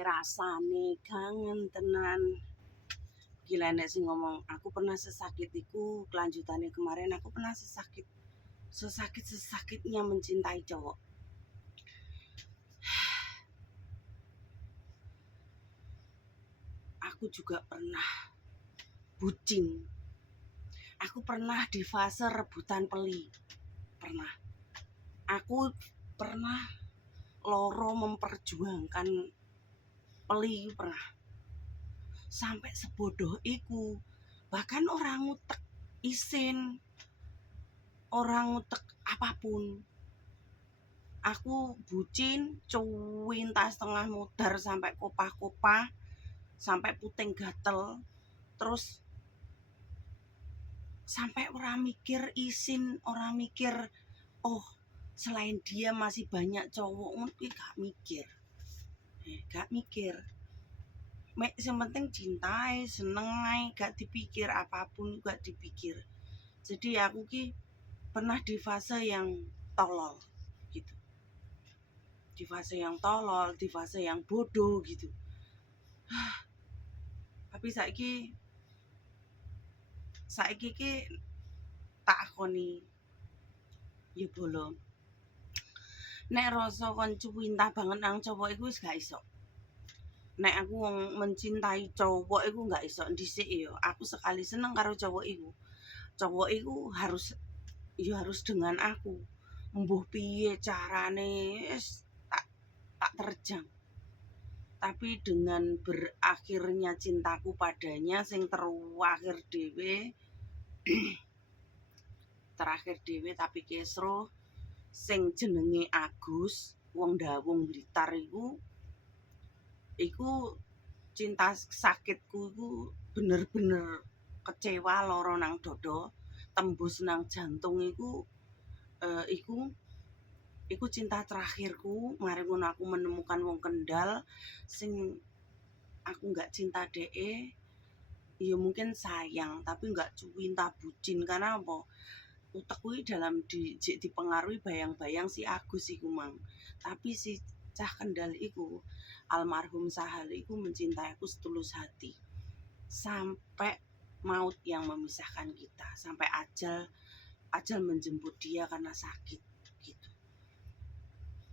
Rasane kangen tenan. Gila nek sing ngomong aku pernah sesakit iku, kelanjutannya kemarin aku pernah sesakit-sesakitnya mencintai cowok. Aku juga pernah bucin. Aku pernah di fase rebutan peli. Pernah. Aku pernah loro memperjuangkan peli pernah. Sampai sebodoh iku. Bahkan orang ngutek isin, orang ngutek apapun. Aku bucin, cuwinta setengah mudar sampai kopah-kopah, sampai puting gatel, terus sampai orang mikir isin, orang mikir oh selain dia masih banyak cowok, mungkin gak mikir. Mek yang penting cintai, seneng ae, gak dipikir apapun, gak dipikir. Jadi aku ki pernah di fase yang tolol gitu. Di fase yang tolol, di fase yang bodoh gitu. Tapi saiki ki tak akoni ya bolong. Nek rasa kon cuwinta banget nang cowok iku wis gak iso. Nek aku wong mencintai cowok iku gak iso dhisik ya. Aku sekali seneng karo cowok iku harus dengan aku. Mbuh piye carane wis tak terjang. Tapi dengan berakhirnya cintaku padanya sing terakhir dhewe tapi kesro sing jenenge Agus, wong Dawung Blitar iku cinta sakitku iku bener-bener kecewa, loro nang dodo, tembus nang jantung iku cinta terakhirku. Mari ngono aku menemukan wong kendal sing aku nggak cinta dee, ya mungkin sayang tapi nggak cinta bucin. Karena apa? Utekku dipengaruhi bayang-bayang si Agus iku mang. Tapi si cah kendal iku, almarhum Sahal iku mencintai aku setulus hati. Sampai maut yang memisahkan kita, sampai ajal menjemput dia karena sakit gitu.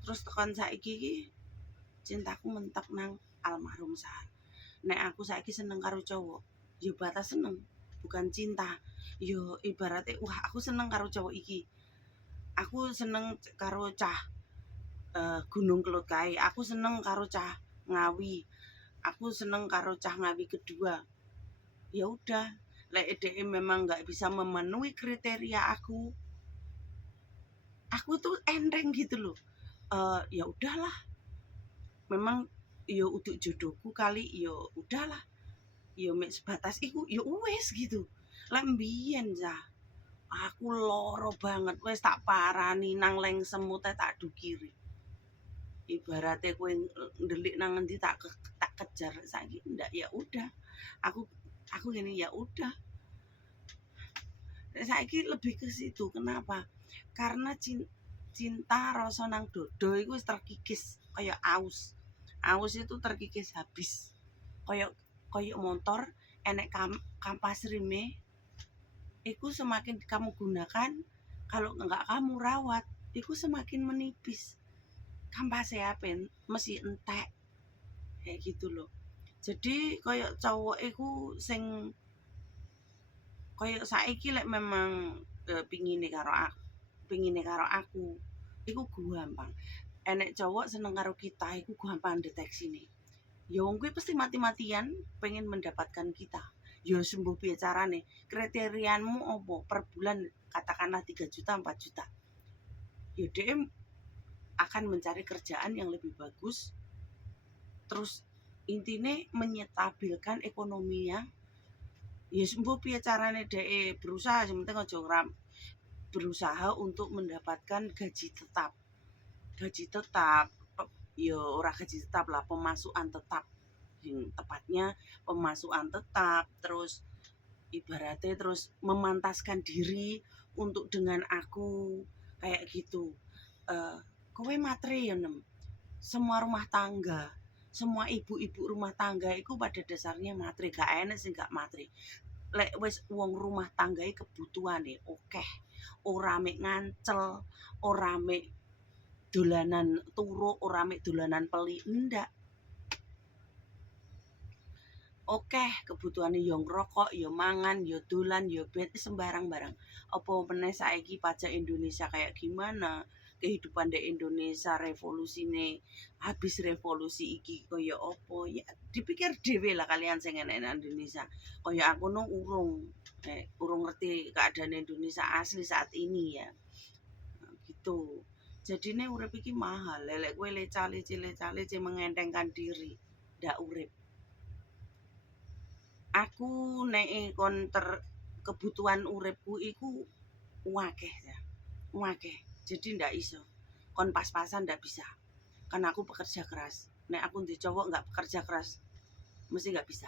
Terus tekan saiki iki cintaku mentok nang almarhum Sahal. Nek aku saiki seneng karo cowok, ya batas seneng, bukan cinta. Yo ibaratnya wah aku seneng karo cowok iki. Aku seneng karo cah Gunung Kelut kae. Aku seneng karo cah Ngawi. Aku seneng karo cah Ngawi kedua. Ya udah, lek dhek memang nggak bisa memenuhi kriteria aku tuh enteng gitu loh. Ya udahlah. Memang ya untuk jodohku kali ya udahlah. Ya mek sebatas iku ya wis gitu. Lek mbiyen aku loro banget wis tak parani nang leng semut tak dukiri. Ibaratnya kowe ndelik nang endi tak kejar. Saiki ndak, ya udah. Aku gini ya udah. Saiki lebih ke situ. Kenapa? Karena cinta rasa nang dodo iku wis terkikis kayak aus. Aus itu terkikis habis. Kayak motor enek kampas rime. Iku semakin kamu gunakan, kalau enggak kamu rawat, iku semakin menipis. Kampase apen mesti entek. Kayak gitu loh. Jadi kayak cowok iku sing kayak saiki lek memang pingine karo aku iku gampang. Enek cowok seneng karo kita iku gampang deteksine. Ya wong kuwi pasti mati-matian pengen mendapatkan kita. Ya sembuh piye carane? Kriteriamu opo? Per bulan katakanlah 3 juta, 4 juta. Ya DM akan mencari kerjaan yang lebih bagus. Terus intine menyetabilkan ekonominya. Ya sembuh piye carane dhek berusaha, sementing aja berusaha untuk mendapatkan gaji tetap. Gaji tetap ya ora gaji tetap lah, pemasukan tetap. Yang tepatnya pemasukan tetap, terus ibaratnya terus memantaskan diri untuk dengan aku kayak gitu. Kowe matre ya nem semua rumah tangga semua ibu-ibu rumah tangga itu pada dasarnya matri, gak enak sih gak matri. Lek wis wong rumah tangga kebutuhane oke, ora mek ngancel, ora mek dolanan turu, ora mek dolanan peli, ndak. Oke, kebutuhane yo ngrokok, yo mangan, yo dolan, yo ben sembarang barang. Apa meneh saiki pajak Indonesia kayak gimana? Kehidupan di Indonesia revolusine habis revolusi iki kaya apa ya dipikir dhewe lah kalian sing enek Indonesia. Kaya aku no urung ngerti keadaan Indonesia asli saat ini ya. Gitu. Jadine urip iki mahal, lelek kowe lece-lece mengentengkan diri, ndak urip. Aku nek kon kebutuhan uripku iku akeh ya. Akeh. Jadi ndak iso. Kon pas-pasan ndak bisa. Kan aku pekerja keras. Nek aku ndek cowok nggak pekerja keras, mesti nggak bisa.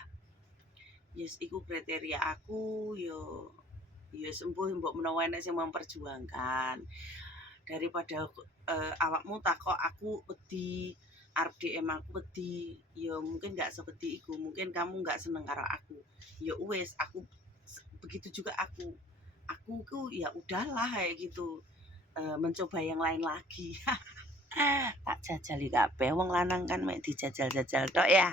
Yes, iku kriteria aku yo sembuh mbok menawa enek sing memperjuangkan. Daripada awakmu takok aku wedi arep DM aku wedi, ya mungkin nggak seperti itu, mungkin kamu nggak seneng karo aku, ya wes aku begitu juga aku ku ya udahlah kayak gitu, mencoba yang lain lagi. Tak jajali kabeh wong lanang kan mek dijajal-jajal tok ya.